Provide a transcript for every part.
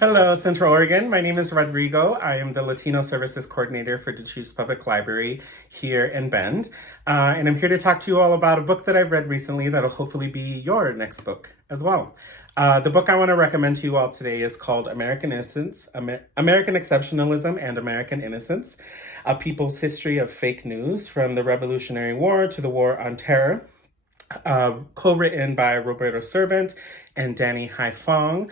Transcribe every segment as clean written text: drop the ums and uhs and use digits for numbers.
Hello, Central Oregon. My name is Rodrigo. I am the Latino Services Coordinator for Deschutes Public Library here in Bend. And I'm here to talk to you all about a book that I've read recently that'll hopefully be your next book as well. The book I want to recommend to you all today is called American Innocence, American Exceptionalism and American Innocence, A People's History of Fake News from the Revolutionary War to the War on Terror, co-written by Roberto Servant and Danny Haifong.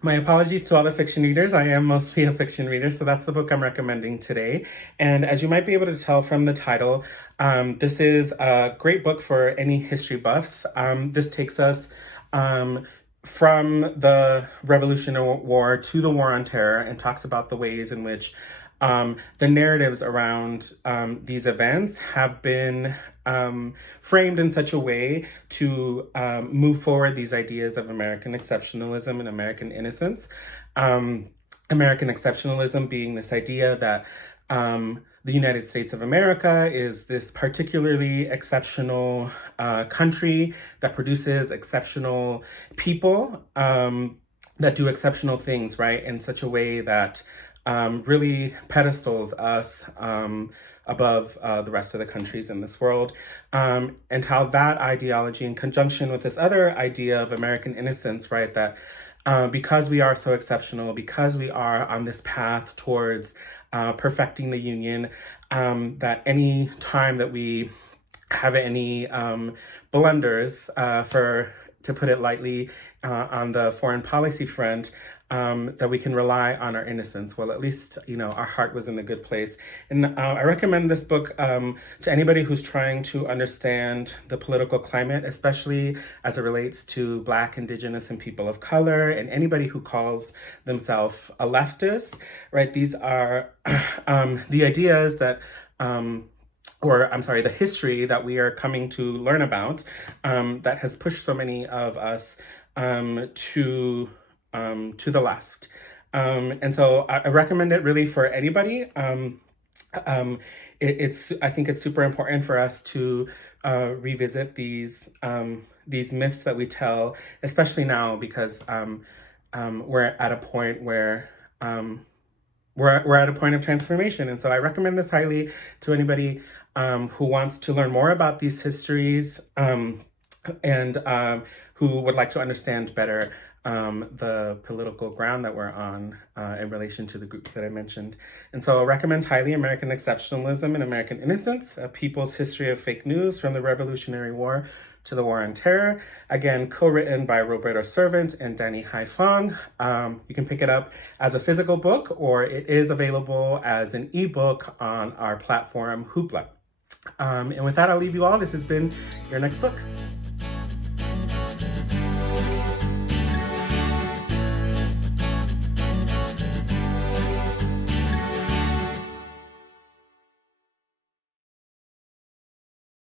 My apologies to all the fiction readers. I am mostly a fiction reader, so that's the book I'm recommending today. And as you might be able to tell from the title, this is a great book for any history buffs. This takes us from the Revolutionary War to the War on Terror and talks about the ways in which the narratives around these events have been framed in such a way to move forward these ideas of American exceptionalism and American innocence. American exceptionalism being this idea that the United States of America is this particularly exceptional country that produces exceptional people that do exceptional things, right, in such a way that really pedestals us above the rest of the countries in this world, and how that ideology, in conjunction with this other idea of American innocence, right, that because we are so exceptional, because we are on this path towards perfecting the Union, that any time that we have any blunders, to put it lightly, on the foreign policy front, that we can rely on our innocence. Well, at least, our heart was in a good place. And I recommend this book to anybody who's trying to understand the political climate, especially as it relates to Black, Indigenous, and people of color, and anybody who calls themselves a leftist, right? These are the ideas that the history that we are coming to learn about, that has pushed so many of us to the left. And so I recommend it really for anybody. I think it's super important for us to revisit these myths that we tell, especially now, because we're at a point where we're at a point of transformation. And so I recommend this highly to anybody who wants to learn more about these histories, and who would like to understand better the political ground that we're on in relation to the groups that I mentioned. And so I recommend highly American Exceptionalism and American Innocence, A People's History of Fake News from the Revolutionary War to the War on Terror. Again, co-written by Roberto Servant and Danny Haifong. You can pick it up as a physical book, or it is available as an ebook on our platform, Hoopla. And with that, I'll leave you all. This has been your next book.